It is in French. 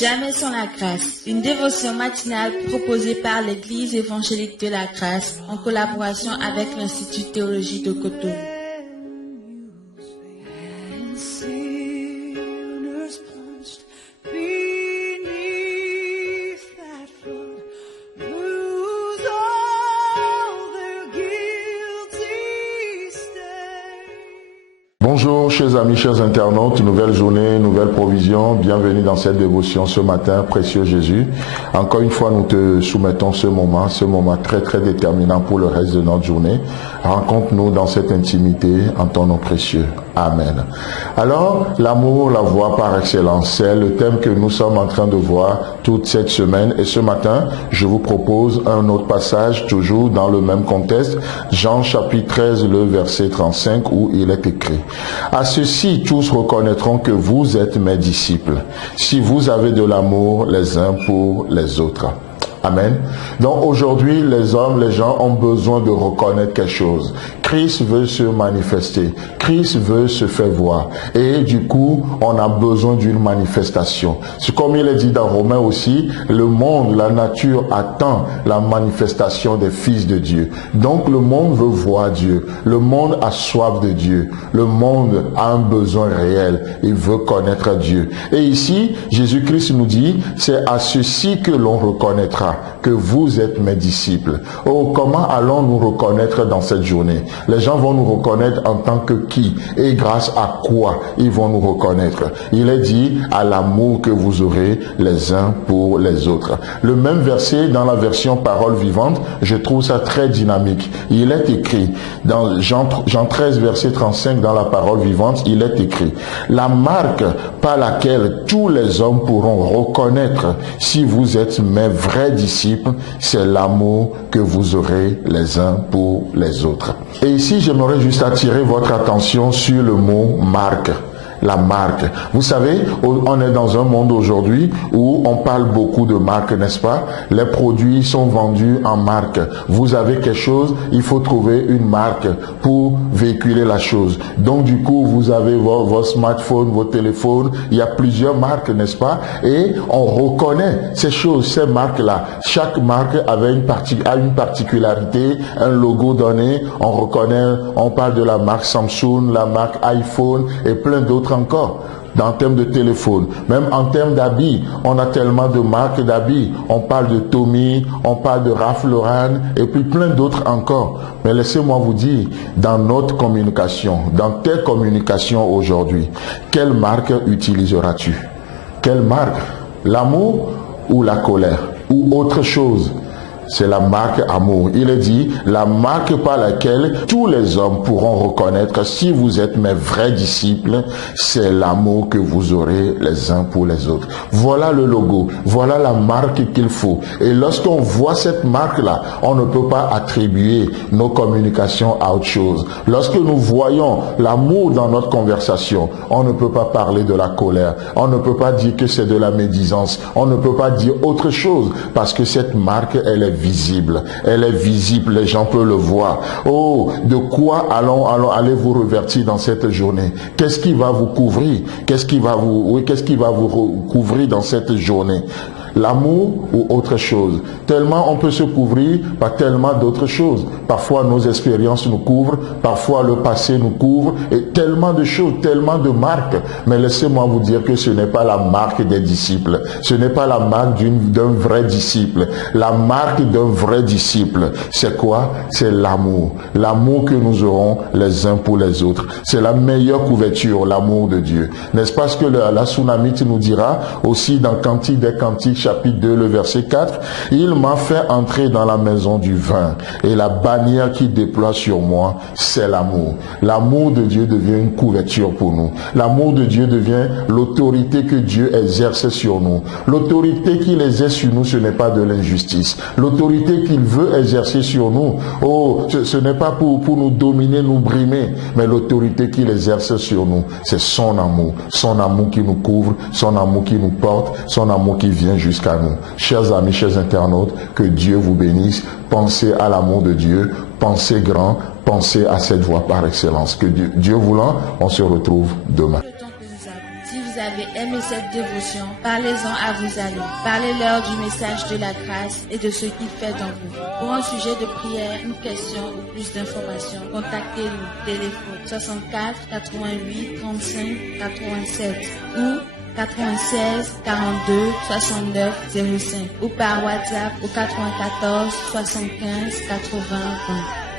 Jamais sans la grâce, une dévotion matinale proposée par l'Église évangélique de la grâce en collaboration avec l'Institut de théologie de Cotonou. Bonjour chers amis, chers internautes, nouvelle journée, nouvelle provision, bienvenue dans cette dévotion ce matin, précieux Jésus. Encore une fois, nous te soumettons ce moment très très déterminant pour le reste de notre journée. Rencontre-nous dans cette intimité en ton nom précieux. Amen. Alors, l'amour, la voie par excellence, c'est le thème que nous sommes en train de voir toute cette semaine. Et ce matin, je vous propose un autre passage, toujours dans le même contexte, Jean chapitre 13, le verset 35, où il est écrit: à ceci, tous reconnaîtront que vous êtes mes disciples, si vous avez de l'amour les uns pour les autres. Amen. Donc aujourd'hui, les hommes, les gens ont besoin de reconnaître quelque chose. Christ veut se manifester. Christ veut se faire voir. Et du coup, on a besoin d'une manifestation. C'est comme il est dit dans Romains aussi, le monde, la nature attend la manifestation des fils de Dieu. Donc le monde veut voir Dieu. Le monde a soif de Dieu. Le monde a un besoin réel. Il veut connaître Dieu. Et ici, Jésus-Christ nous dit, c'est à ceci que l'on reconnaîtra que vous êtes mes disciples. Oh, comment allons-nous reconnaître dans cette journée? Les gens vont nous reconnaître en tant que qui? Et grâce à quoi ils vont nous reconnaître? Il est dit, à l'amour que vous aurez les uns pour les autres. Le même verset dans la version parole vivante, je trouve ça très dynamique. Il est écrit, dans Jean 13, verset 35, dans la parole vivante, il est écrit: la marque par laquelle tous les hommes pourront reconnaître si vous êtes mes vrais disciples, c'est l'amour que vous aurez les uns pour les autres. Et ici, j'aimerais juste attirer votre attention sur le mot marque. La marque. Vous savez, on est dans un monde aujourd'hui où on parle beaucoup de marques, n'est-ce pas? Les produits sont vendus en marque. Vous avez quelque chose, il faut trouver une marque pour véhiculer la chose. Donc du coup, vous avez vos smartphones, vos téléphones, il y a plusieurs marques, n'est-ce pas? Et on reconnaît ces choses, ces marques-là. Chaque marque a une particularité, un logo donné. On reconnaît, on parle de la marque Samsung, la marque iPhone et plein d'autres encore. En termes de téléphone, même en termes d'habits, on a tellement de marques d'habits. On parle de Tommy, on parle de Ralph Lauren et puis plein d'autres encore. Mais laissez-moi vous dire, dans notre communication, dans tes communications aujourd'hui, quelle marque utiliseras-tu? Quelle marque? L'amour ou la colère? Ou autre chose? C'est la marque amour. Il est dit, la marque par laquelle tous les hommes pourront reconnaître si vous êtes mes vrais disciples, c'est l'amour que vous aurez les uns pour les autres. Voilà le logo, voilà la marque qu'il faut. Et lorsqu'on voit cette marque-là, on ne peut pas attribuer nos communications à autre chose. Lorsque nous voyons l'amour dans notre conversation, on ne peut pas parler de la colère. On ne peut pas dire que c'est de la médisance. On ne peut pas dire autre chose parce que cette marque, elle est visible. Elle est visible, les gens peuvent le voir. Oh, de quoi allez vous revertir dans cette journée? Qu'est-ce qui va vous couvrir? Qu'est-ce qui va vous couvrir dans cette journée? L'amour ou autre chose. Tellement on peut se couvrir par tellement d'autres choses. Parfois nos expériences nous couvrent, parfois le passé nous couvre, et tellement de choses, tellement de marques. Mais laissez-moi vous dire que ce n'est pas la marque des disciples. Ce n'est pas la marque d'un vrai disciple. La marque d'un vrai disciple, c'est quoi? C'est l'amour. L'amour que nous aurons les uns pour les autres. C'est la meilleure couverture, l'amour de Dieu. N'est-ce pas ce que la Tsunamite nous dira aussi dans Cantique des Cantiques, chapitre 2, le verset 4, il m'a fait entrer dans la maison du vin et la bannière qu'il déploie sur moi, c'est l'amour. L'amour de Dieu devient une couverture pour nous. L'amour de Dieu devient l'autorité que Dieu exerce sur nous. L'autorité qu'il exerce sur nous, ce n'est pas de l'injustice. L'autorité qu'il veut exercer sur nous, oh, ce n'est pas pour nous dominer, nous brimer, mais l'autorité qu'il exerce sur nous, c'est son amour qui nous couvre, son amour qui nous porte, son amour qui vient jusqu'à nous. Chers amis, chers internautes, que Dieu vous bénisse. Pensez à l'amour de Dieu, pensez grand, pensez à cette voie par excellence. Que Dieu voulant, on se retrouve demain. vous avez aimé cette dévotion, parlez-en à vos amis. Parlez-leur du message de la grâce et de ce qu'il fait dans vous. Pour un sujet de prière, une question ou plus d'informations, contactez-nous. Téléphone 64 88 35 87 ou 96 42 69 05 ou par WhatsApp au 94 75 80 20.